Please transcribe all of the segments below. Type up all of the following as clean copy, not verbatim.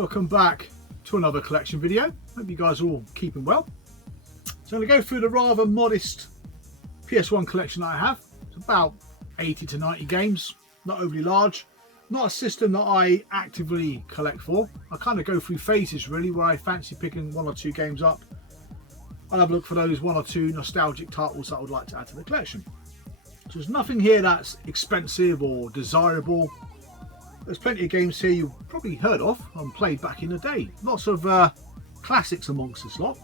welcome back to another collection video. Hope you guys are all keeping well. So I'm going to go through the rather modest PS1 collection that I have. It's about 80 to 90 games, not overly large, not a system that I actively collect for. I kind of go through phases really, where I fancy picking one or two games up. I'll have a look for those one or two nostalgic titles that I would like to add to the collection. So there's nothing here that's expensive or desirable. There's plenty of games here you've probably heard of and played back in the day. Lots of classics amongst this lot.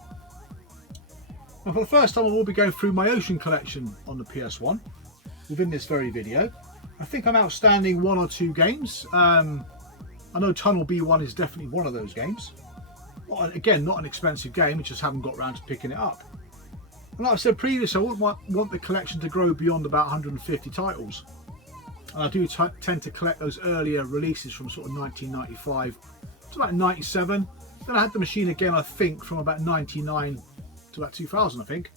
And for the first time I will be going through my Ocean collection on the PS1 within this very video. I think I'm outstanding one or two games. I know Tunnel B1 is definitely one of those games. Again, not an expensive game, I just haven't got around to picking it up. And like I said previously, I wouldn't want the collection to grow beyond about 150 titles. And I do tend to collect those earlier releases from sort of 1995 to about 97. Then I had the machine again, I think, from about 99 to about 2000, I think.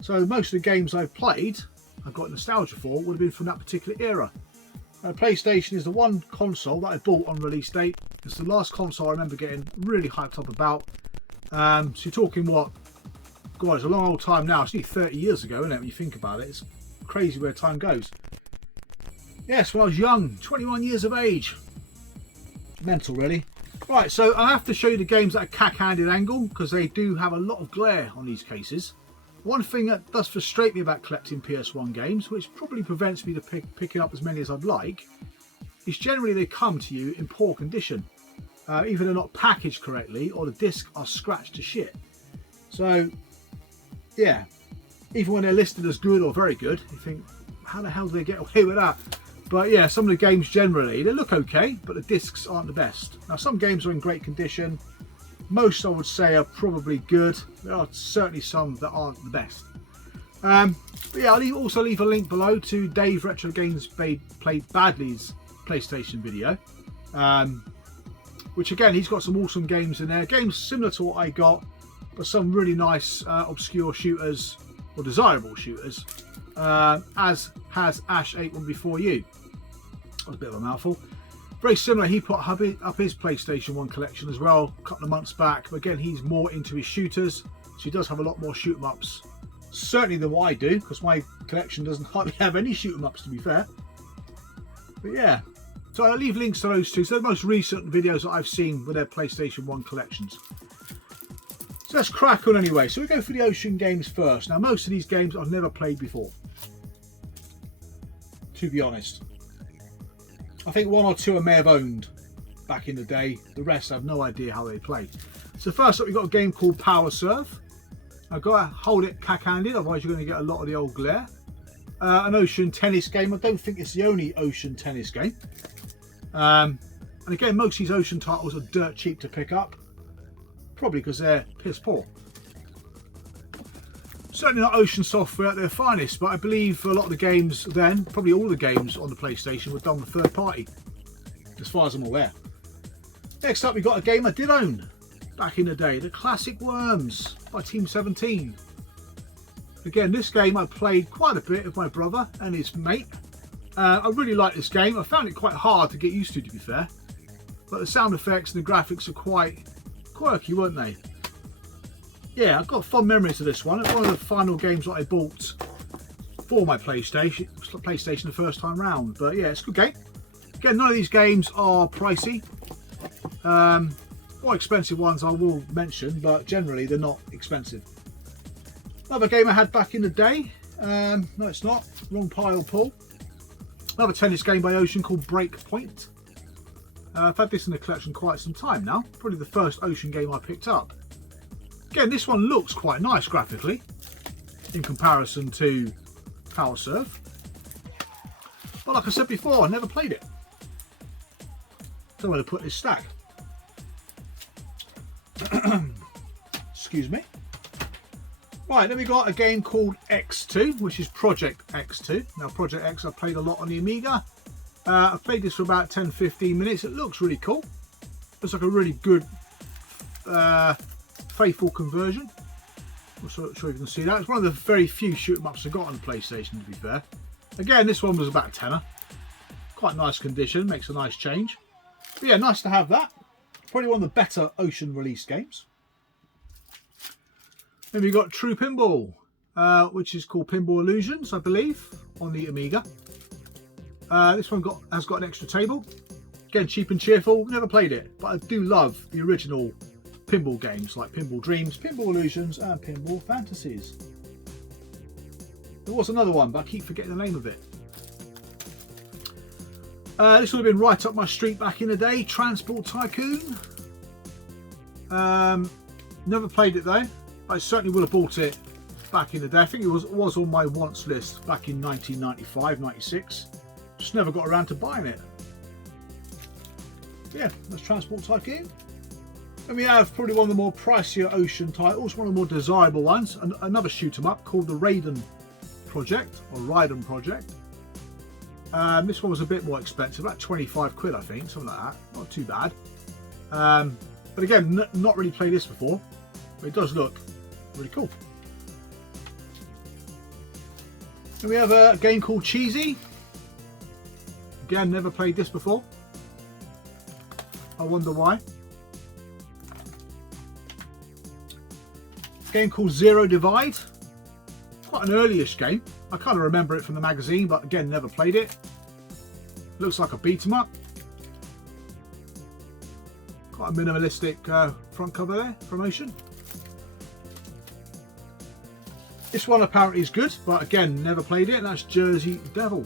So most of the games I've played, I've got nostalgia for, would have been from that particular era. PlayStation is the one console that I bought on release date. It's the last console I remember getting really hyped up about. So you're talking what? God, it's a long old time now. It's nearly 30 years ago, isn't it, when you think about it? It's crazy where time goes. Yes, when I was young, 21 years of age. Mental, really. Right, so I have to show you the games at a cack-handed angle because they do have a lot of glare on these cases. One thing that does frustrate me about collecting PS1 games, which probably prevents me to picking up as many as I'd like, is generally they come to you in poor condition. Either they're not packaged correctly or the discs are scratched to shit. So, yeah, even when they're listed as good or very good, you think, how the hell do they get away with that? But yeah, some of the games generally, they look okay, but the discs aren't the best. Now, some games are in great condition. Most, I would say, are probably good. There are certainly some that aren't the best. But yeah, I'll also leave a link below to Dave retrogames Played Badly's PlayStation video. Which again, he's got some awesome games in there. Games similar to what I got, but some really nice obscure shooters, or desirable shooters. As has Ash 81 Before You. That was a bit of a mouthful. Very similar, he put up his PlayStation 1 collection as well a couple of months back. But again, he's more into his shooters, so he does have a lot more shoot 'em ups, certainly than what I do, because my collection doesn't hardly have any shoot 'em ups, to be fair. But yeah, so I'll leave links to those two. So the most recent videos that I've seen with their PlayStation 1 collections. So let's crack on anyway. So we go for the Ocean games first. Now, most of these games I've never played before, to be honest. I think one or two I may have owned back in the day. The rest I have no idea how they play. So first up, we've got a game called Power Serve. I've got to hold it cack-handed, otherwise you're going to get a lot of the old glare. An Ocean tennis game. I don't think it's the only Ocean tennis game. And again, most of these Ocean titles are dirt cheap to pick up. Probably because they're piss poor. Certainly not Ocean software at their finest, but I believe a lot of the games then, probably all the games on the PlayStation, were done with third party, as far as I'm aware. Next up, we got a game I did own back in the day, the classic Worms by Team 17. Again, this game I played quite a bit with my brother and his mate. I really like this game. I found it quite hard to get used to be fair, but the sound effects and the graphics are quite quirky, weren't they? Yeah, I've got fond memories of this one. It's one of the final games that I bought for my PlayStation the first time round. But yeah, it's a good game. Again, none of these games are pricey. More expensive ones I will mention, but generally they're not expensive. Another game I had back in the day. No, it's not. Wrong pile, Paul. Another tennis game by Ocean called Breakpoint. I've had this in the collection quite some time now. Probably the first Ocean game I picked up. Again, this one looks quite nice graphically in comparison to Power Serve. But like I said before, I never played it. Don't want to put this stack. Excuse me. Right, then we got a game called X2, which is Project X2. Now, Project X I've played a lot on the Amiga. I've played this for about 10-15 minutes. It looks really cool. Looks like a really good faithful conversion. I'm not sure if you can see that. It's one of the very few shoot 'em ups I got on the PlayStation, to be fair. Again, this one was about a tenner. Quite nice condition, makes a nice change. But yeah, nice to have that. Probably one of the better Ocean release games. Then we've got True Pinball, which is called Pinball Illusions, I believe, on the Amiga. This one has got an extra table. Again, cheap and cheerful. Never played it, but I do love the original pinball games like Pinball Dreams, Pinball Illusions, and Pinball Fantasies. There was another one, but I keep forgetting the name of it. This would have been right up my street back in the day. Transport Tycoon. Never played it though. I certainly would have bought it back in the day. I think it was on my wants list back in 1995, 96. Just never got around to buying it. Yeah, that's Transport Tycoon. And we have probably one of the more pricier Ocean titles, one of the more desirable ones, another shoot 'em up called the Raiden Project, or Raiden Project. This one was a bit more expensive, about 25 quid I think, something like that. Not too bad. But again, not really played this before, but it does look really cool. And we have a game called Cheesy. Again, never played this before. I wonder why. Game called Zero Divide. Quite an early-ish game. I kind of remember it from the magazine, but again, never played it. Looks like a beat 'em up. Quite a minimalistic front cover there from Ocean. This one apparently is good, but again, never played it, and that's Jersey Devil.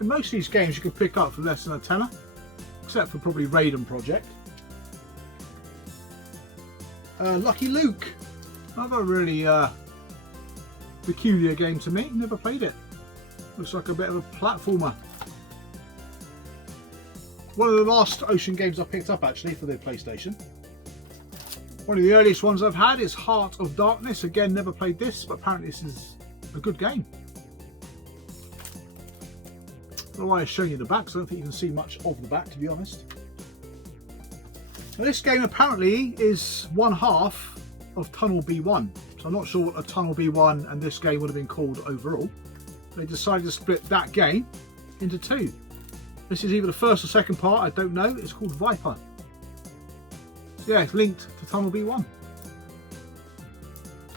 In most of these games you can pick up for less than a tenner, except for probably Raiden Project. Lucky Luke. Another really peculiar game to me. Never played it. Looks like a bit of a platformer. One of the last Ocean games I picked up actually for the PlayStation. One of the earliest ones I've had is Heart of Darkness. Again, never played this, but apparently this is a good game. I don't know why I've shown you the back, because I don't think you can see much of the back, to be honest. Now, this game apparently is one half of Tunnel B1. So I'm not sure what a Tunnel B1 and this game would have been called overall. They decided to split that game into two. This is either the first or second part, I don't know. It's called Viper. So yeah, it's linked to Tunnel B1.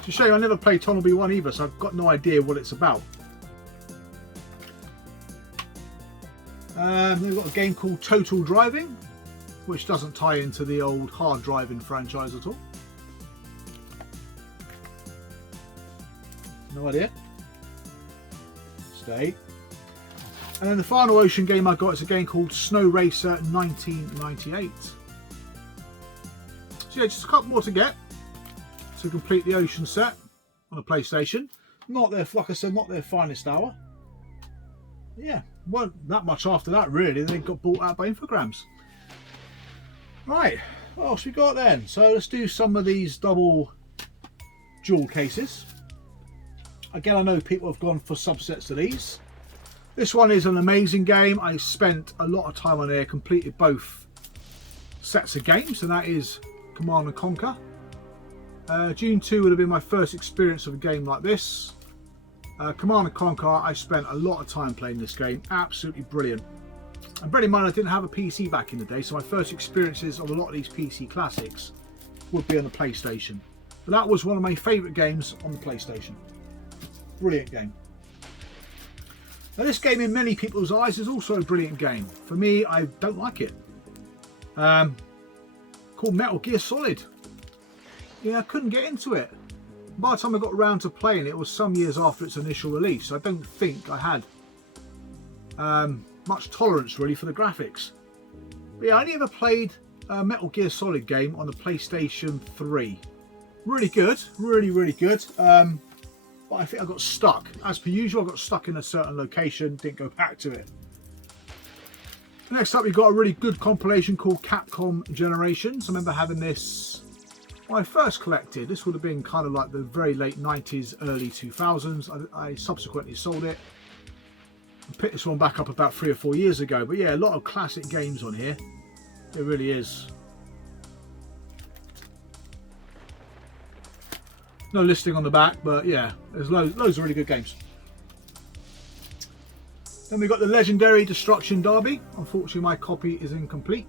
To show you, I never played Tunnel B1 either, so I've got no idea what it's about. We've got a game called Total Driving, which doesn't tie into the old Hard Driving franchise at all. No idea. Stay. And then the final Ocean game I got is a game called Snow Racer 1998. So yeah, just a couple more to get to complete the Ocean set on a PlayStation. Not their, like I said, not their finest hour. Yeah, wasn't that much after that really. They got bought out by Infogrames. Right, what else we got then? So let's do some of these double jewel cases. Again, I know people have gone for subsets of these. This one is an amazing game. I spent a lot of time on here, completed both sets of games, and that is Command & Conquer. June 2 would have been my first experience of a game like this. Command & Conquer, I spent a lot of time playing this game. Absolutely brilliant. And bear in mind, I didn't have a PC back in the day, so my first experiences of a lot of these PC classics would be on the PlayStation. But that was one of my favourite games on the PlayStation. Brilliant game. Now this game in many people's eyes is also a brilliant game. For me, I don't like it. Called Metal Gear Solid. Yeah, I couldn't get into it. By the time I got around to playing it, it was some years after its initial release. So I don't think I had much tolerance really for the graphics. But yeah, I only ever played a Metal Gear Solid game on the PlayStation 3. Really good, really good. But I think I got stuck. As per usual, I got stuck in a certain location, didn't go back to it. Next up, we've got a really good compilation called Capcom Generations. I remember having this when I first collected. This would have been kind of like the very late 90s, early 2000s. I subsequently sold it. I picked this one back up about 3 or 4 years ago. But yeah, a lot of classic games on here. It really is. No listing on the back, but yeah, there's loads of really good games. Then we got the legendary Destruction Derby. Unfortunately, my copy is incomplete.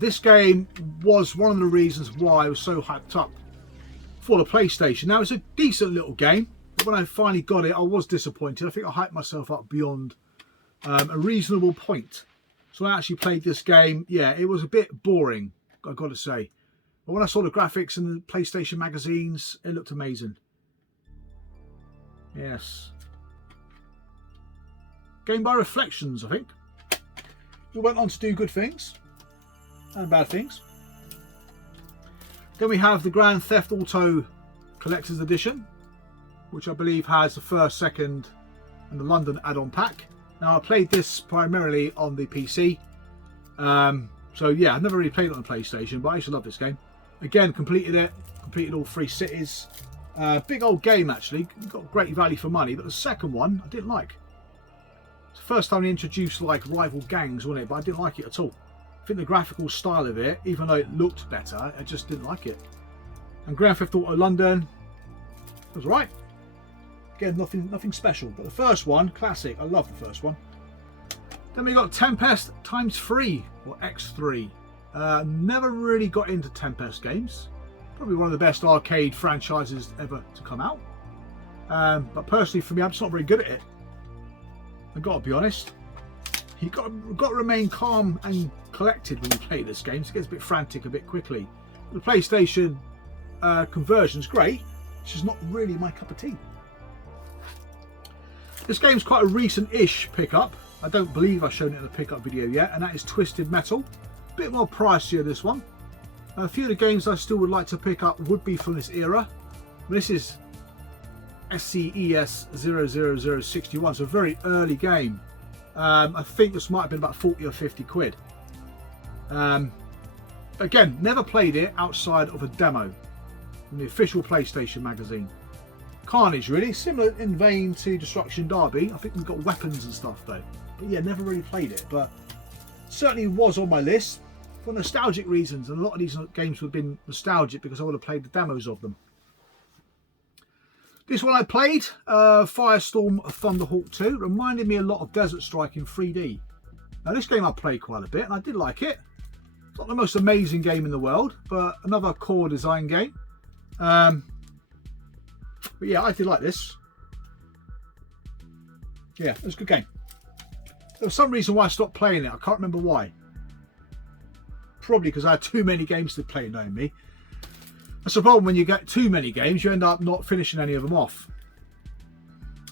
This game was one of the reasons why I was so hyped up for the PlayStation. Now, it's a decent little game, but when I finally got it, I was disappointed. I think I hyped myself up beyond a reasonable point. So I actually played this game. Yeah, it was a bit boring, I've got to say. But when I saw the graphics and the PlayStation magazines, it looked amazing. Yes. Game by Reflections, I think. We went on to do good things and bad things. Then we have the Grand Theft Auto Collector's Edition, which I believe has the first, second and the London add-on pack. Now, I played this primarily on the PC. So yeah, I've never really played it on the PlayStation, but I used to love this game. Again, completed it. Completed all 3 cities. Big old game, actually. Got great value for money, but the second one I didn't like. It's the first time they introduced like rival gangs, wasn't it? But I didn't like it at all. I think the graphical style of it, even though it looked better, I just didn't like it. And Grand Theft Auto London was right. Again, nothing special. But the first one, classic. I love the first one. Then we got Tempest x3 or X3. Never really got into Tempest games. Probably one of the best arcade franchises ever to come out. But personally, for me, I'm just not very good at it. I've got to be honest. You've got to remain calm and collected when you play this game. So it gets a bit frantic a bit quickly. The PlayStation conversion's great. It's just not really my cup of tea. This game's quite a recent-ish pickup. I don't believe I've shown it in the pickup video yet, and that is Twisted Metal. A bit more pricier, this one. A few of the games I still would like to pick up would be from this era. This is SCES 00061, so a very early game. I think this might have been about 40 or 50 quid. Again, never played it outside of a demo from the official PlayStation magazine. Carnage, really. Similar in vein to Destruction Derby. I think we've got weapons and stuff though. But yeah, never really played it. But certainly was on my list for nostalgic reasons. And a lot of these games would have been nostalgic because I would have played the demos of them. This one I played, Firestorm Thunderhawk 2. Reminded me a lot of Desert Strike in 3D. Now this game I played quite a bit and I did like it. It's not the most amazing game in the world, but another core design game. But yeah, I did like this. Yeah, it was a good game. There was some reason why I stopped playing it. I can't remember why. Probably because I had too many games to play, knowing me. That's the problem when you get too many games, you end up not finishing any of them off.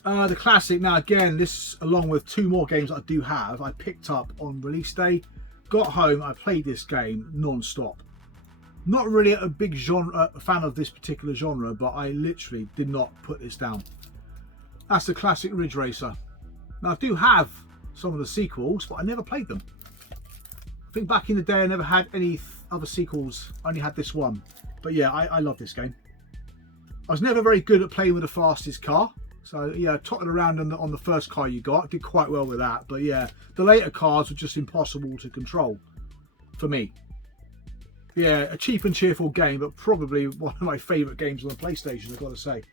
The classic, now again, this along with 2 more games that I do have, I picked up on release day. Got home, I played this game non-stop. Not really a big fan of this particular genre, but I literally did not put this down. That's the classic Ridge Racer. Now I do have some of the sequels, but I never played them. I think back in the day I never had any other sequels, I only had this one. But yeah, I love this game. I was never very good at playing with the fastest car. So yeah, totted around on the first car you got. Did quite well with that. But yeah, the later cars were just impossible to control for me. Yeah, a cheap and cheerful game, but probably one of my favourite games on the PlayStation, I've got to say.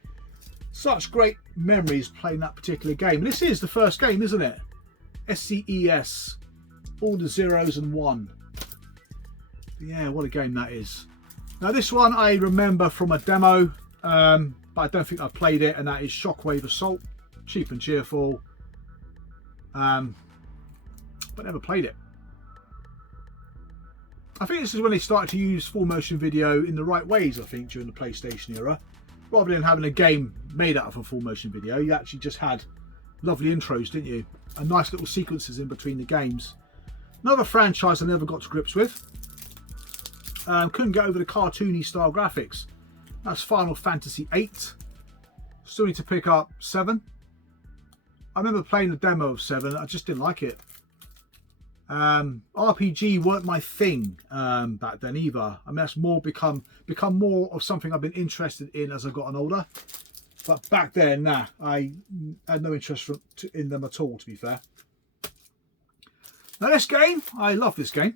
Such great memories playing that particular game. And this is the first game, isn't it? SCES. All the zeros and 1. Yeah, what a game that is. Now this one I remember from a demo, but I don't think I've played it, and that is Shockwave Assault. Cheap and cheerful, but never played it. I think this is when they started to use full motion video in the right ways, I think, during the PlayStation era. Rather than having a game made out of a full motion video, you actually just had lovely intros, didn't you? And nice little sequences in between the games. Another franchise I never got to grips with. Couldn't get over the cartoony style graphics. That's Final Fantasy VIII. Still need to pick up 7. I remember playing the demo of 7. I just didn't like it. RPG weren't my thing back then either. I mean, that's more become more of something I've been interested in as I've gotten older. But back then, nah, I had no interest in them at all, to be fair. Now this game, I love this game.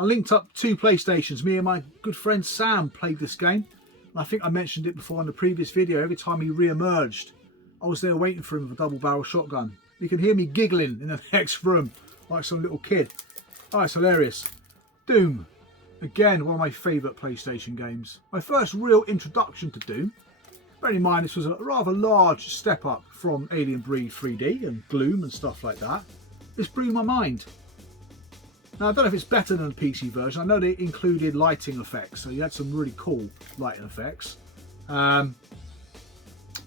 I linked up 2 PlayStations. Me and my good friend Sam played this game. I think I mentioned it before in the previous video. Every time he re-emerged, I was there waiting for him with a double barrel shotgun. You can hear me giggling in the next room like some little kid. Oh, it's hilarious. Doom. Again, one of my favourite PlayStation games. My first real introduction to Doom. Bearing in mind this was a rather large step up from Alien Breed 3D and Gloom and stuff like that. This blew my mind. Now I don't know if it's better than the PC version. I know they included lighting effects, so you had some really cool lighting effects. But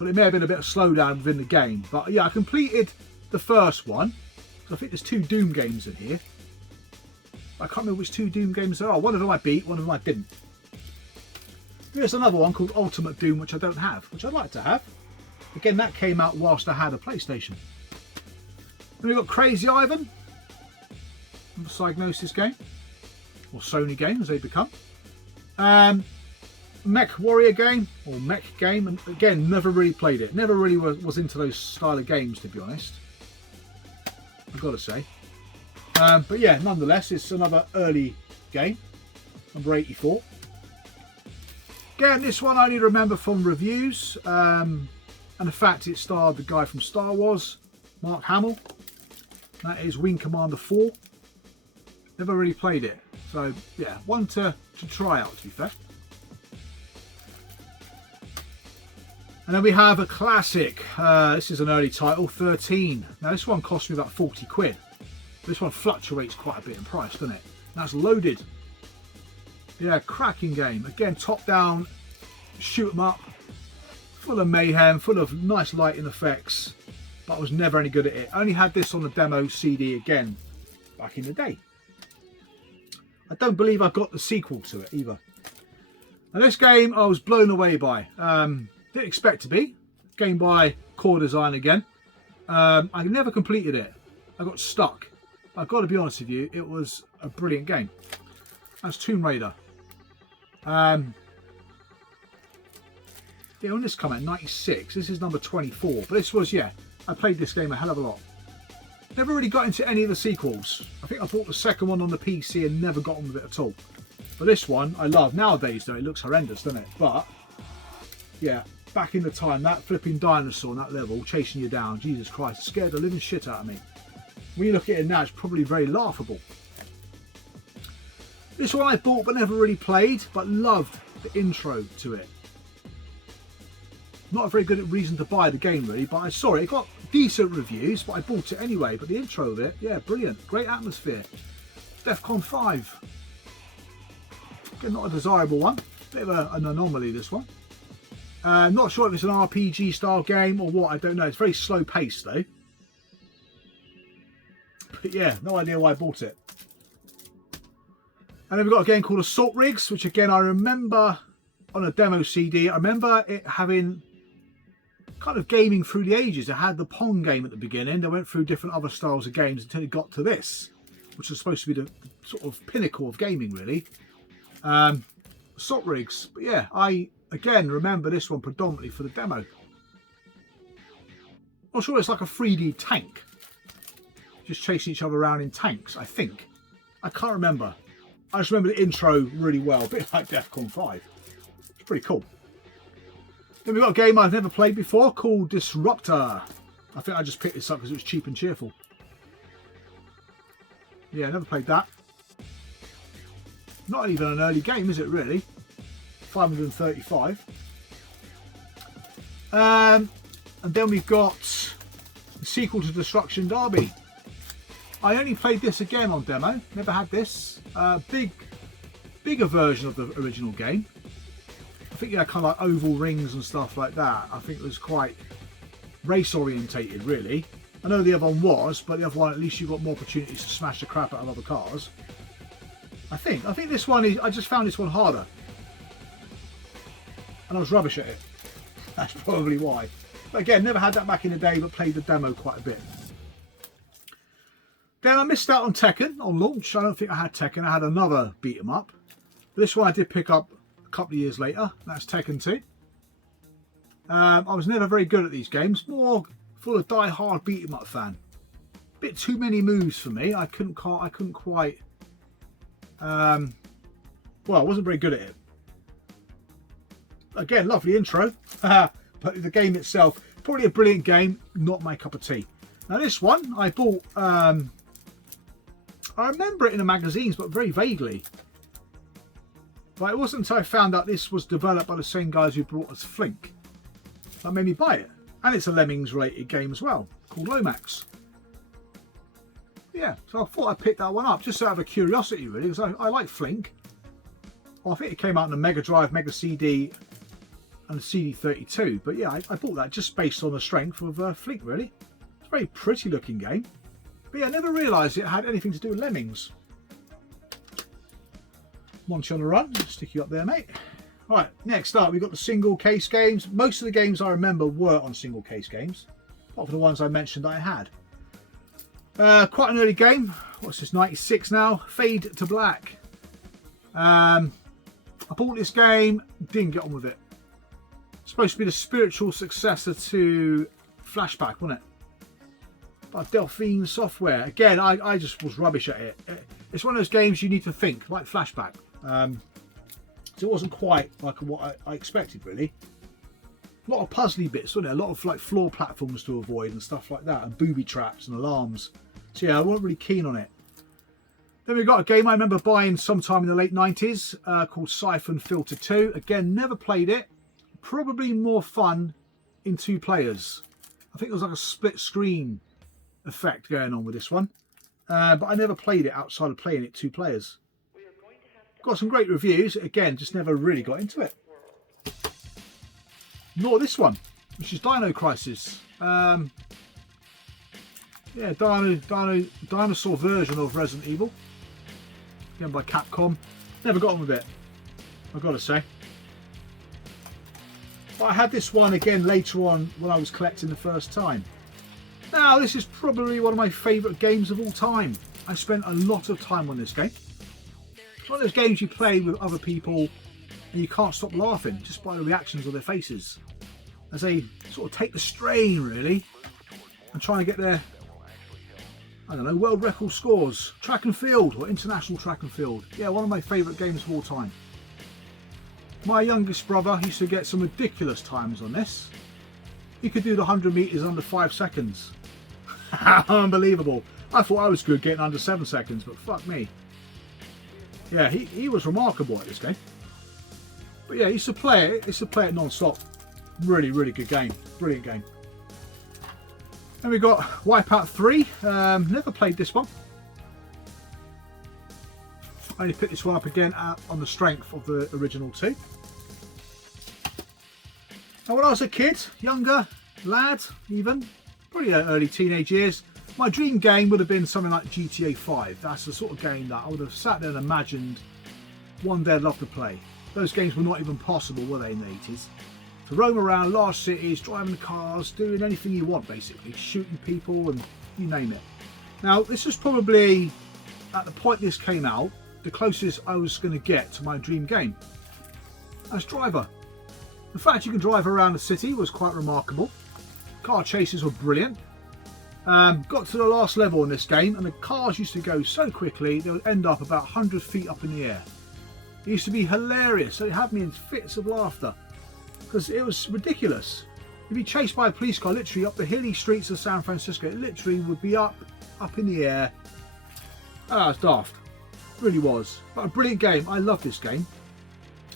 it may have been a bit of slowdown within the game. But yeah, I completed the first one. So I think there's 2 Doom games in here. I can't remember which 2 Doom games there are. One of them I beat, one of them I didn't. There's another one called Ultimate Doom, which I don't have, which I'd like to have. Again, that came out whilst I had a PlayStation. Then we've got Crazy Ivan, the Psygnosis game, or Sony game as they become. Mech Warrior game, or Mech game, and again, never really played it. Never really was into those style of games, to be honest. I've got to say. But yeah, nonetheless, it's another early game, number 84. Again, this one I only remember from reviews, and the fact it starred the guy from Star Wars, Mark Hamill. That is Wing Commander 4. Never really played it, so yeah, one to try out, to be fair. And then we have a classic. This is an early title, 13. Now this one cost me about 40 quid. This one fluctuates quite a bit in price, doesn't it? That's Loaded. Yeah, cracking game. Again, top down, shoot 'em up, full of mayhem, full of nice lighting effects, but I was never any good at it. I only had this on the demo CD again back in the day. I don't believe I got the sequel to it either. And this game I was blown away by. Didn't expect to be. Game by Core Design again. I never completed it. I got stuck. I've got to be honest with you, it was a brilliant game. That's Tomb Raider. Yeah, when this came out, 96, this is number 24. But this was, yeah, I played this game a hell of a lot. Never really got into any of the sequels. I think I bought the second one on the PC and never got on with it at all. But this one, I love. Nowadays, though, it looks horrendous, doesn't it? But, yeah, back in the time, that flipping dinosaur on that level, chasing you down, Jesus Christ, it scared the living shit out of me. When you look at it now, it's probably very laughable. This one I bought but never really played, but loved the intro to it. Not a very good reason to buy the game really, but I saw it. It got decent reviews, but I bought it anyway. But the intro of it, yeah, brilliant. Great atmosphere. DEFCON 5. Again, not a desirable one. Bit of an anomaly, this one. Not sure if it's an RPG style game or what, I don't know. It's very slow paced though. But yeah, no idea why I bought it. And then we've got a game called Assault Rigs, which again I remember on a demo CD. I remember it having kind of gaming through the ages. It had the Pong game at the beginning. They went through different other styles of games until it got to this, which was supposed to be the sort of pinnacle of gaming really. Assault Rigs. But yeah, I again remember this one predominantly for the demo. Not sure, it's like a 3D tank. Just chasing each other around in tanks, I think. I can't remember. I just remember the intro really well, a bit like DEFCON 5. It's pretty cool. Then we've got a game I've never played before called Disruptor. I think I just picked this up because it was cheap and cheerful. Yeah, never played that. Not even an early game, is it really? 535. And then we've got the sequel to Destruction Derby. I only played this again on demo, never had this. Bigger version of the original game. I think, yeah, kind of like oval rings and stuff like that. I think it was quite race orientated really. I know the other one was, but the other one at least you got more opportunities to smash the crap out of other cars. I think this one is, I just found this one harder. And I was rubbish at it. That's probably why. But again, never had that back in the day, but played the demo quite a bit. Then I missed out on Tekken on launch. I don't think I had Tekken. I had another beat 'em up. But this one I did pick up a couple of years later. That's Tekken 2. I was never very good at these games. More full of die-hard beat 'em up fan. Bit too many moves for me. I couldn't quite. Well, I wasn't very good at it. Again, lovely intro. But the game itself, probably a brilliant game. Not my cup of tea. Now this one I bought, I remember it in the magazines, but very vaguely. But it wasn't until I found out this was developed by the same guys who brought us Flink that made me buy it. And it's a Lemmings related game as well, called Lomax. Yeah, so I thought I'd pick that one up just out of a curiosity really, because I like Flink. Well, I think it came out on the Mega Drive, Mega CD and the CD32. But yeah, I bought that just based on the strength of Flink really. It's a very pretty looking game. But yeah, I never realised it had anything to do with Lemmings. Monty on the run, stick you up there, mate. Right, next up we've got the single case games. Most of the games I remember were on single case games, apart from the ones I mentioned that I had. Quite an early game. What's this, 96 now? Fade to Black. I bought this game, didn't get on with it. It's supposed to be the spiritual successor to Flashback, wasn't it? By Delphine Software. Again, I just was rubbish at it. It's one of those games you need to think, like Flashback. So it wasn't quite like what I expected really. A lot of puzzly bits, wasn't it? A lot of like floor platforms to avoid and stuff like that, and booby traps and alarms. So yeah, I wasn't really keen on it. Then we got a game I remember buying sometime in the late 90s called Siphon Filter 2. Again, never played it. Probably more fun in 2 players. I think it was like a split screen effect going on with this one. But I never played it outside of playing it 2 players. Got some great reviews. Again, just never really got into it. Nor this one, which is Dino Crisis. Yeah, dinosaur version of Resident Evil. Again by Capcom. Never got on with it, I've got to say. But I had this one again later on when I was collecting the first time. Now, this is probably one of my favourite games of all time. I spent a lot of time on this game. It's one of those games you play with other people and you can't stop laughing just by the reactions of their faces as they sort of take the strain really and try and get their, I don't know, world record scores, track and field or international track and field. Yeah, one of my favourite games of all time. My youngest brother used to get some ridiculous times on this. He could do the 100 metres under 5 seconds. Unbelievable. I thought I was good getting under 7 seconds, but fuck me. Yeah, he was remarkable at this game. But yeah, he used to play it non-stop. Really, really good game. Brilliant game. Then we got Wipeout 3. Never played this one. I only picked this one up again on the strength of the original 2. Now when I was a kid, younger lad even, probably early teenage years, my dream game would have been something like GTA 5. That's the sort of game that I would have sat there and imagined one day I'd love to play. Those games were not even possible, were they, in the 80s? To roam around large cities, driving cars, doing anything you want basically, shooting people and you name it. Now this is probably, at the point this came out, the closest I was going to get to my dream game as driver. The fact you can drive around the city was quite remarkable. Car chases were brilliant. Got to the last level in this game and the cars used to go so quickly they would end up about 100 feet up in the air. It used to be hilarious, so it had me in fits of laughter because it was ridiculous. You'd be chased by a police car literally up the hilly streets of San Francisco. It literally would be up in the air. Ah, it's daft. It really was. But a brilliant game. I love this game.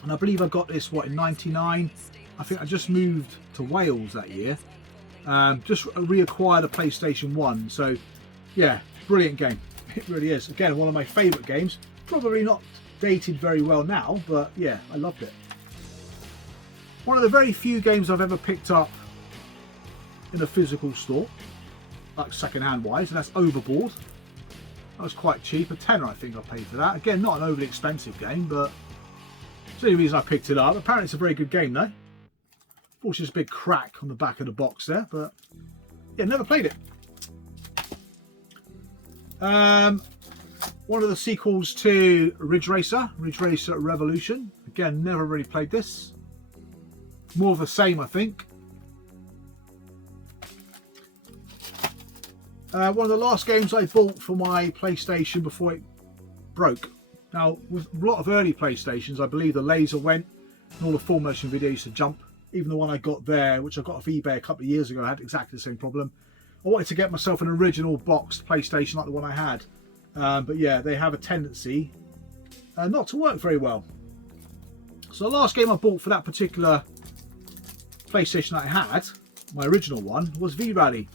And I believe I got this, what, in 99? I think I just moved to Wales that year. Just reacquired a PlayStation 1. So, yeah, brilliant game. It really is. Again, one of my favourite games. Probably not dated very well now, but yeah, I loved it. One of the very few games I've ever picked up in a physical store, like second-hand wise, and that's Overboard. That was quite cheap, a tenner I think I paid for that. Again, not an overly expensive game, but it's the only reason I picked it up. Apparently it's a very good game though. Unfortunately, there's a big crack on the back of the box there, but yeah, never played it. One of the sequels to Ridge Racer Revolution. Again, never really played this. More of the same, I think. One of the last games I bought for my PlayStation before it broke. Now, with a lot of early PlayStations, I believe the laser went and all the full motion videos used to jump. Even the one I got there, which I got off eBay a couple of years ago, had exactly the same problem. I wanted to get myself an original boxed PlayStation like the one I had. But yeah, they have a tendency not to work very well. So the last game I bought for that particular PlayStation that I had, my original one, was V-Rally.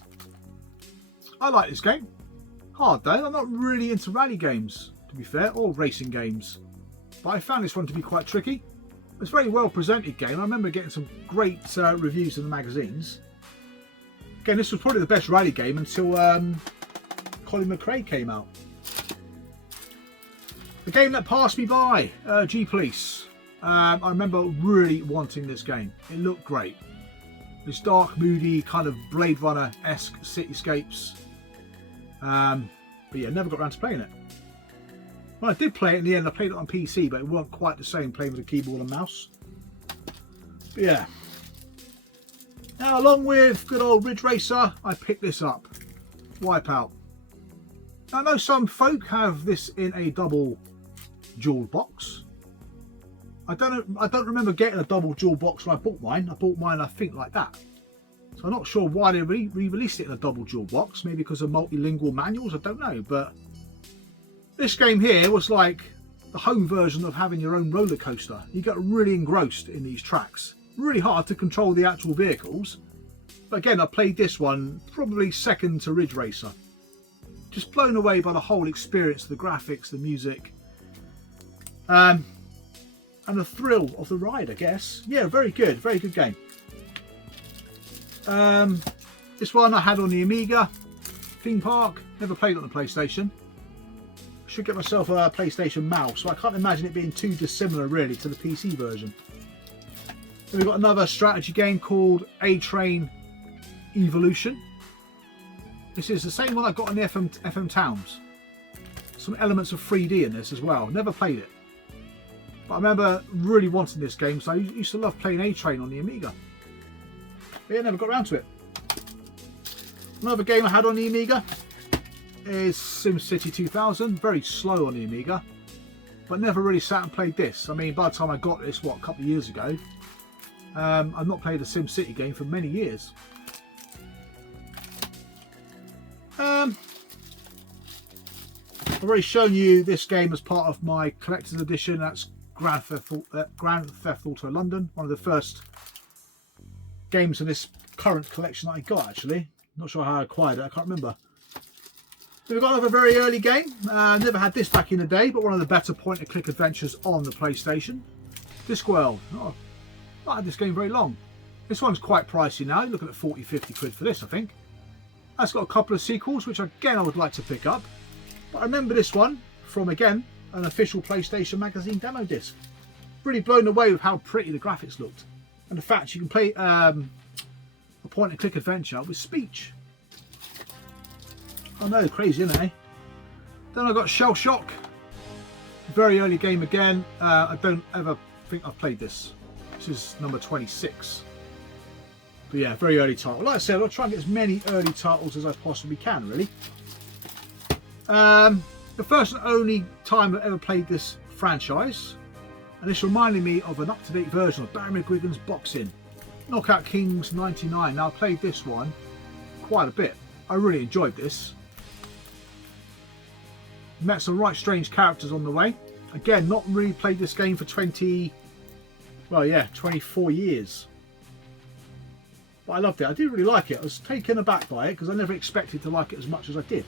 I like this game. Hard though, I'm not really into rally games, to be fair, or racing games. But I found this one to be quite tricky. It's a very well presented game. I remember getting some great reviews in the magazines. Again, this was probably the best rally game until Colin McRae came out. The game that passed me by, G-Police. I remember really wanting this game. It looked great. This dark, moody, kind of Blade Runner-esque cityscapes. But yeah, never got around to playing it. Well, I did play it in the end. I played it on PC, but it weren't quite the same playing with a keyboard and mouse. But yeah. Now, along with good old Ridge Racer, I picked this up. Wipeout. Now, I know some folk have this in a double dual box. I don't remember getting a double dual box when I bought mine. I bought mine, I think, like that. So I'm not sure why they re-released it in a double dual box. Maybe because of multilingual manuals, I don't know. But this game here was like the home version of having your own roller coaster. You get really engrossed in these tracks. Really hard to control the actual vehicles. But again, I played this one probably second to Ridge Racer. Just blown away by the whole experience, the graphics, the music. And the thrill of the ride, I guess. Yeah, very good game. This one I had on the Amiga theme park. Never played it on the PlayStation. Should get myself a PlayStation mouse, so I can't imagine it being too dissimilar really to the PC version. Then we've got another strategy game called A-Train Evolution. This is the same one I got on the FM Towns. Some elements of 3D in this as well. Never played it. But I remember really wanting this game, so I used to love playing A-Train on the Amiga. But yeah, never got around to it. Another game I had on the Amiga is SimCity 2000. Very slow on the Amiga, but never really sat and played this. I mean, by the time I got this, what, a couple of years ago, I've not played a SimCity game for many years. I've already shown you this game as part of my collector's edition. That's Grand Theft Auto London, one of the first games in this current collection that I got, actually. Not sure how I acquired it, I can't remember. So we've got another very early game. Never had this back in the day, but one of the better point-and-click adventures on the PlayStation. Discworld. Oh, not had this game very long. This one's quite pricey now. You're looking at 40-50 quid for this, I think. That's got a couple of sequels, which again I would like to pick up. But I remember this one from, again, an official PlayStation magazine demo disc. Really blown away with how pretty the graphics looked. And the fact you can play a point-and-click adventure with speech. I know, crazy, isn't it? Eh? Then I got Shell Shock. Very early game again. I don't ever think I've played this. This is number 26. But yeah, very early title. Like I said, I'll try and get as many early titles as I possibly can, really. The first and only time I've ever played this franchise. And this reminded me of an up-to-date version of Barry McGuigan's Boxing. Knockout Kings 99. Now I played this one quite a bit. I really enjoyed this. Met some right strange characters on the way. Again, not really played this game for 24 years. But I loved it. I did really like it. I was taken aback by it because I never expected to like it as much as I did.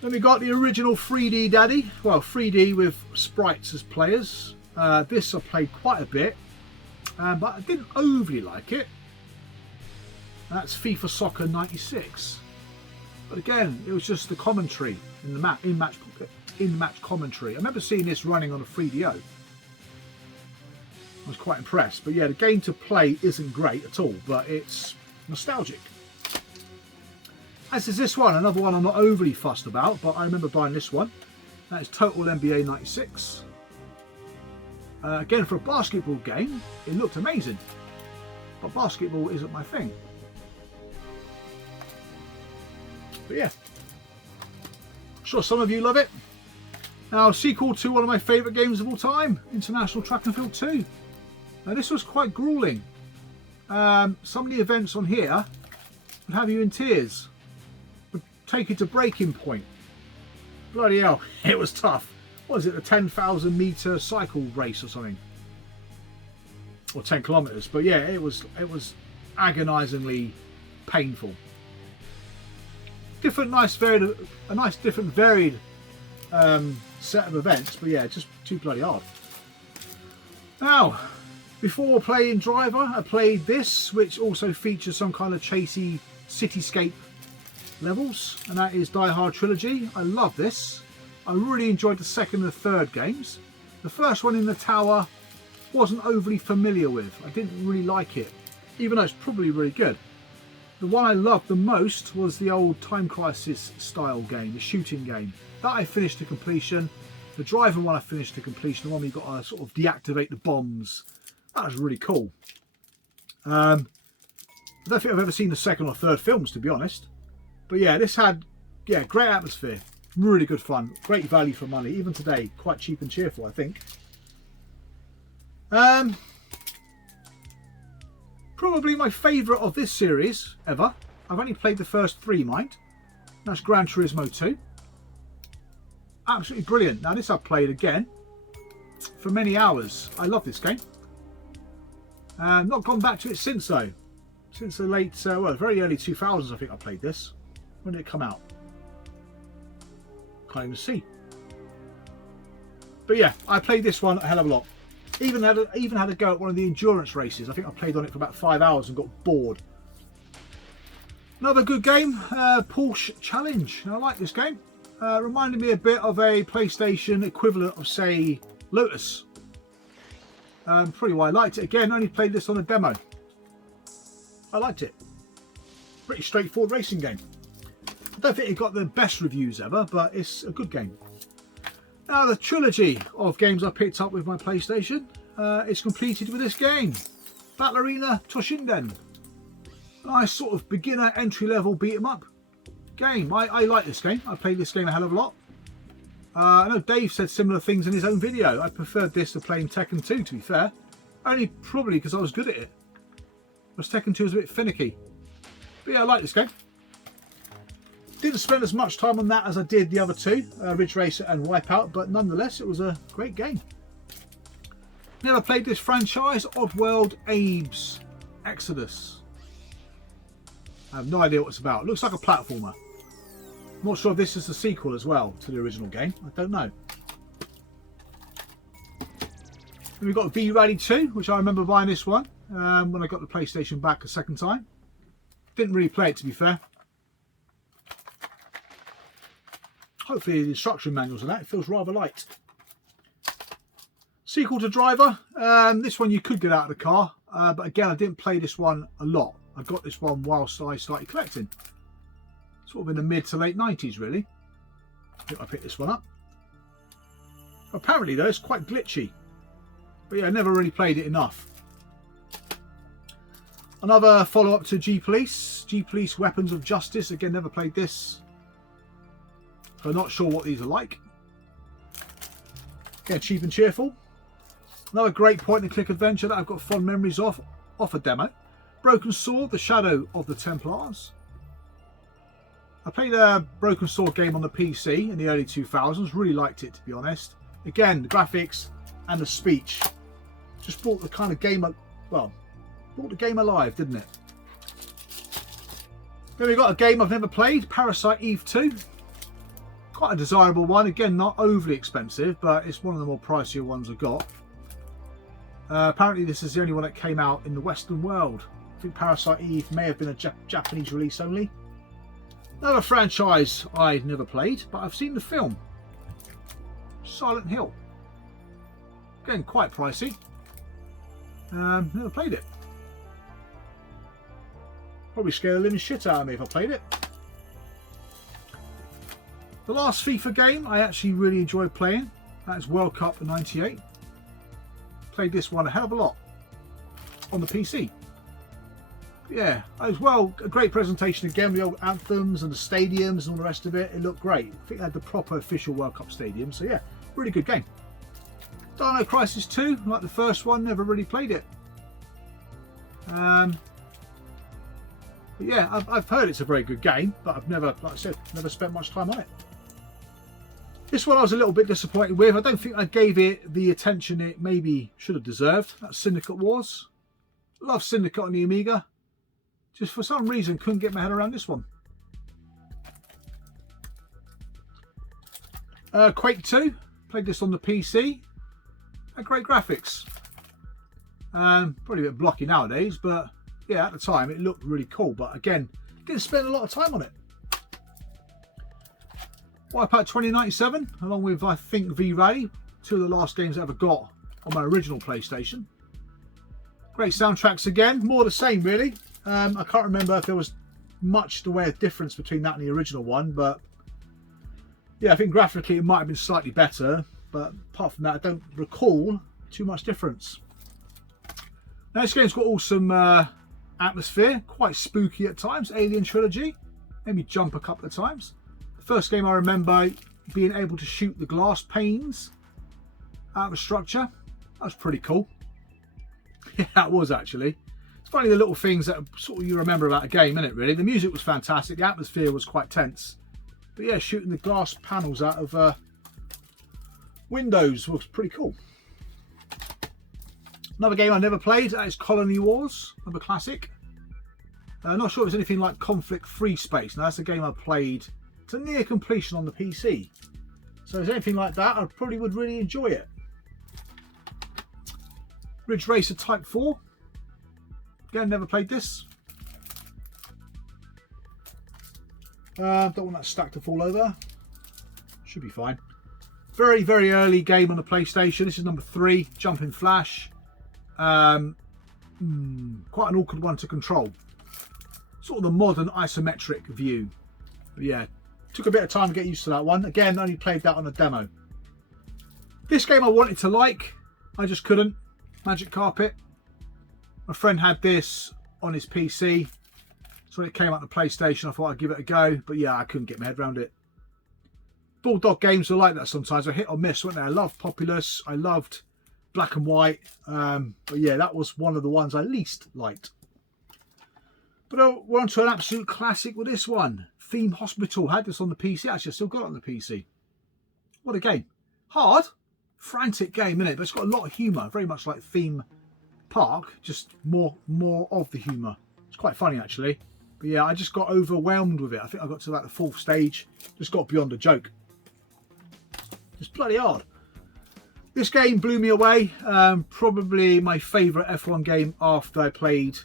Then we got the original 3D Daddy. Well, 3D with sprites as players. This I played quite a bit, but I didn't overly like it. That's FIFA Soccer 96. But again, it was just the commentary in the in-match commentary. I remember seeing this running on a 3DO. I was quite impressed. But yeah, the game to play isn't great at all, but it's nostalgic. As is this one, another one I'm not overly fussed about, but I remember buying this one. That is Total NBA 96. Again, for a basketball game, it looked amazing. But basketball isn't my thing. But yeah, I'm sure some of you love it. Now, sequel to one of my favourite games of all time, International Track and Field 2. Now, this was quite grueling. Some of the events on here would have you in tears, would take you to breaking point. Bloody hell, it was tough. What was it, the 10,000 metre cycle race or something? Or 10 kilometres, but yeah, it was agonisingly painful. Different, nice, varied, a nice, different, varied set of events, but yeah, just too bloody hard. Now, before playing Driver, I played this, which also features some kind of chasey cityscape levels, and that is Die Hard Trilogy. I love this. I really enjoyed the second and third games. The first one in the tower wasn't overly familiar with. I didn't really like it, even though it's probably really good. The one I loved the most was the old Time Crisis style game, the shooting game. That I finished to completion. The Driver one I finished to completion, the one where you got to sort of deactivate the bombs. That was really cool. I don't think I've ever seen the second or third films, to be honest. But yeah, this had great atmosphere. Really good fun. Great value for money. Even today, quite cheap and cheerful, I think. Probably my favourite of this series ever. I've only played the first 3, mind. That's Gran Turismo 2. Absolutely brilliant. Now this I've played again for many hours. I love this game. Not gone back to it since though. Since the late, well, very early 2000s I think I played this. When did it come out? Can't even see. But yeah, I played this one a hell of a lot. Even had a go at one of the endurance races. I think I played on it for about 5 hours and got bored. Another good game, Porsche Challenge. I like this game. Reminded me a bit of a PlayStation equivalent of, say, Lotus. Probably why I liked it. Again, only played this on a demo. I liked it. Pretty straightforward racing game. I don't think it got the best reviews ever, but it's a good game. Now, the trilogy of games I picked up with my PlayStation is completed with this game, Ballerina Toshinden. Nice sort of beginner entry-level beat-em-up game. I like this game. I played this game a hell of a lot. I know Dave said similar things in his own video. I preferred this to playing Tekken 2, to be fair. Only probably because I was good at it. Whereas Tekken 2 was a bit finicky. But yeah, I like this game. Didn't spend as much time on that as I did the other two, Ridge Racer and Wipeout, but nonetheless, it was a great game. Never played this franchise, Oddworld Abe's Exodus. I have no idea what it's about. It looks like a platformer. I'm not sure if this is the sequel as well to the original game. I don't know. Then we've got V-Rally 2, which I remember buying this one when I got the PlayStation back a second time. Didn't really play it, to be fair. Hopefully the instruction manuals and that, it feels rather light. Sequel to Driver. This one you could get out of the car, but again I didn't play this one a lot. I got this one whilst I started collecting. Sort of in the mid to late 90s really. I think I picked this one up. Apparently though it's quite glitchy. But yeah, I never really played it enough. Another follow-up to G-Police. G-Police Weapons of Justice. Again, never played this. So I'm not sure what these are like. Again, cheap and cheerful. Another great point-and-click adventure that I've got fond memories of, off a demo. Broken Sword, The Shadow of the Templars. I played a Broken Sword game on the PC in the early 2000s. Really liked it, to be honest. Again, the graphics and the speech just brought the kind of game, well, brought the game alive, didn't it? Then we've got a game I've never played, Parasite Eve 2. Quite a desirable one. Again, not overly expensive, but it's one of the more pricier ones I've got. Apparently this is the only one that came out in the Western world. I think Parasite Eve may have been a Japanese release only. Another franchise I've never played, but I've seen the film. Silent Hill. Again, quite pricey. Never played it. Probably scare the living shit out of me if I played it. The last FIFA game I actually really enjoyed playing. That's World Cup '98. Played this one a hell of a lot on the PC. Yeah, as well, a great presentation again, the old anthems and the stadiums and all the rest of it. It looked great. I think they had the proper official World Cup stadium. So yeah, really good game. Dino Crisis 2, like the first one, never really played it. But yeah, I've heard it's a very good game, but I've never, like I said, never spent much time on it. This one I was a little bit disappointed with. I don't think I gave it the attention it maybe should have deserved. That's Syndicate Wars. Love Syndicate on the Amiga. Just for some reason couldn't get my head around this one. Quake 2. Played this on the PC. Had great graphics. Probably a bit blocky nowadays, but yeah, at the time it looked really cool. But again, didn't spend a lot of time on it. Wipeout 2097, along with I think V-Ray, two of the last games I ever got on my original PlayStation. Great soundtracks again, more the same really. I can't remember if there was much the way of difference between that and the original one, but yeah, I think graphically it might have been slightly better, but apart from that I don't recall too much difference. Now this game's got awesome atmosphere, quite spooky at times. Alien Trilogy, made me jump a couple of times. First game I remember being able to shoot the glass panes out of a structure. That was pretty cool. Yeah, it was actually. It's funny the little things that sort of you remember about a game, isn't it really? The music was fantastic, the atmosphere was quite tense. But yeah, shooting the glass panels out of windows was pretty cool. Another game I never played is Colony Wars, another classic. Not sure if it's anything like Conflict Free Space. Now that's a game I played to near completion on the PC. So if it's anything like that, I probably would really enjoy it. Ridge Racer Type 4. Again, never played this. Don't want that stack to fall over. Should be fine. Very, very early game on the PlayStation. This is number 3, Jumping Flash. Quite an awkward one to control. Sort of the modern isometric view. But yeah, took a bit of time to get used to that one. Again, only played that on a demo. This game I wanted to like, I just couldn't. Magic Carpet. My friend had this on his PC. So when it came out on the PlayStation, I thought I'd give it a go. But yeah, I couldn't get my head around it. Bulldog games are like that sometimes. I hit or miss, weren't they? I loved Populous. I loved Black and White. But yeah, that was one of the ones I least liked. But we're on to an absolute classic with this one. Theme Hospital. Had this on the PC. Actually, I still got it on the PC. What a game. Hard, frantic game, isn't it? But it's got a lot of humour. Very much like Theme Park. Just more of the humour. It's quite funny, actually. But yeah, I just got overwhelmed with it. I think I got to about the 4th stage. Just got beyond a joke. It's bloody hard. This game blew me away. Probably my favourite F1 game after I played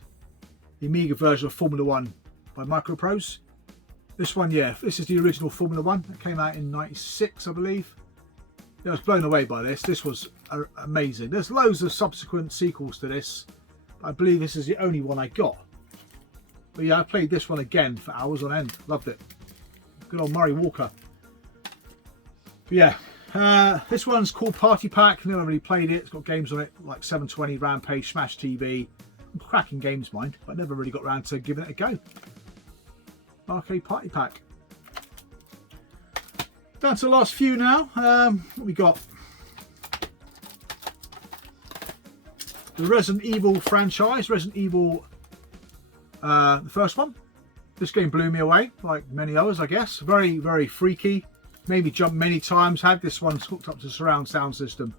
the Amiga version of Formula 1 by Microprose. This one, yeah, this is the original Formula 1. It came out in '96, I believe. Yeah, I was blown away by this. This was amazing. There's loads of subsequent sequels to this. I believe this is the only one I got. But yeah, I played this one again for hours on end. Loved it. Good old Murray Walker. But yeah, this one's called Party Pack. Never really played it. It's got games on it like 720, Rampage, Smash TV. Cracking games, mind, but never really got around to giving it a go. Arcade Party Pack. Down to the last few now. What we got? The Resident Evil franchise. Resident Evil, the first one. This game blew me away, like many others, I guess. Very, very freaky. Made me jump many times. Had this one hooked up to the surround sound system.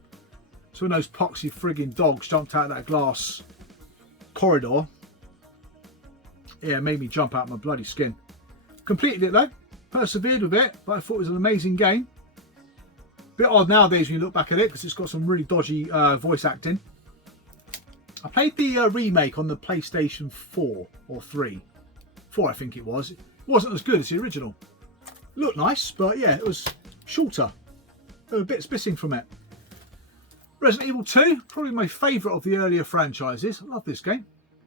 So when those poxy frigging dogs jumped out of that glass corridor, yeah, it made me jump out of my bloody skin. Completed it though, persevered with it, but I thought it was an amazing game. Bit odd nowadays when you look back at it because it's got some really dodgy voice acting. I played the remake on the PlayStation 4 or 3. 4 I think it was. It wasn't as good as the original. It looked nice, but yeah, it was shorter. There were bits missing from it. Resident Evil 2, probably my favourite of the earlier franchises. I love this game.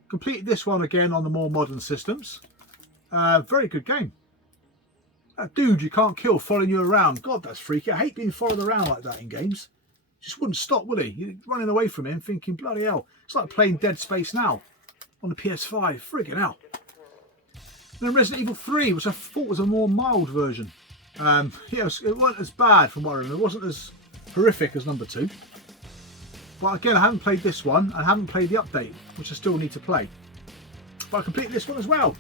Completed this one again on the more modern systems. Very good game. That dude you can't kill following you around. God, that's freaky. I hate being followed around like that in games. Just wouldn't stop, would he? You're running away from him thinking, bloody hell. It's like playing Dead Space now on the PS5. Friggin' hell. And then Resident Evil 3, which I thought was a more mild version. Yeah, it wasn't as bad from what I remember. It wasn't as horrific as number 2. But again, I haven't played this one. I haven't played the update, which I still need to play. But I completed this one as well.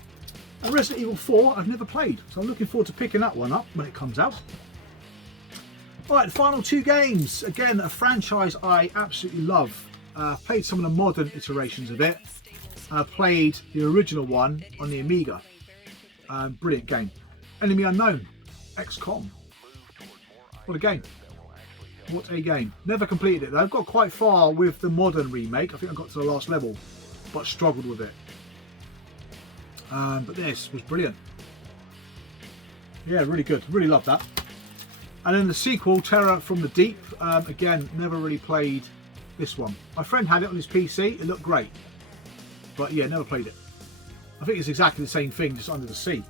And Resident Evil 4 I've never played, so I'm looking forward to picking that one up when it comes out. Right, the final two games. Again, a franchise I absolutely love. I've played some of the modern iterations of it. I played the original one on the Amiga. Brilliant game. Enemy Unknown, XCOM. What a game. What a game. Never completed it though. I've got quite far with the modern remake. I think I got to the last level, but struggled with it. But this was brilliant. Yeah, really good. Really loved that. And then the sequel, Terror from the Deep. Again, never really played this one. My friend had it on his PC. It looked great. But yeah, never played it. I think it's exactly the same thing, just under the sea.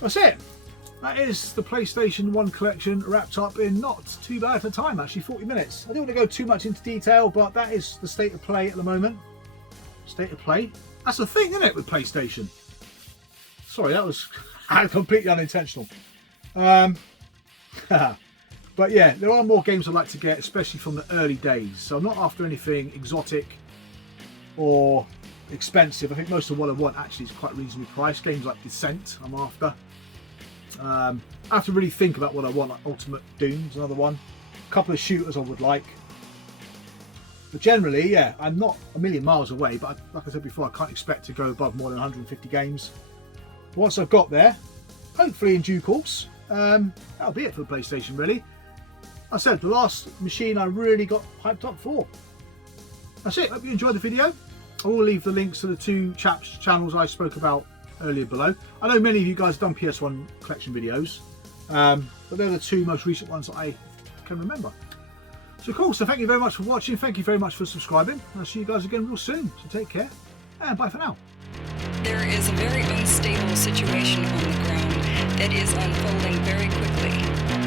That's it. That is the PlayStation 1 collection wrapped up in not too bad a time, actually, 40 minutes. I don't want to go too much into detail, but that is the state of play at the moment. State of play. That's the thing, isn't it, with PlayStation? Sorry, that was completely unintentional. But yeah, there are more games I'd like to get, especially from the early days. So I'm not after anything exotic or expensive. I think most of what I want actually is quite reasonably priced. Games like Descent I'm after. I have to really think about what I want. Like Ultimate Doom's another one. A couple of shooters I would like. But generally, yeah, I'm not a million miles away, but like I said before, I can't expect to go above more than 150 games. Once I've got there, hopefully in due course, that'll be it for the PlayStation, really. I said, the last machine I really got hyped up for. That's it. Hope you enjoyed the video. I will leave the links to the two chaps' channels I spoke about earlier below. I know many of you guys have done PS1 collection videos, but they're the two most recent ones that I can remember. So cool, so thank you very much for watching, thank you very much for subscribing. I'll see you guys again real soon, so take care, and bye for now. There is a very unstable situation on the ground that is unfolding very quickly.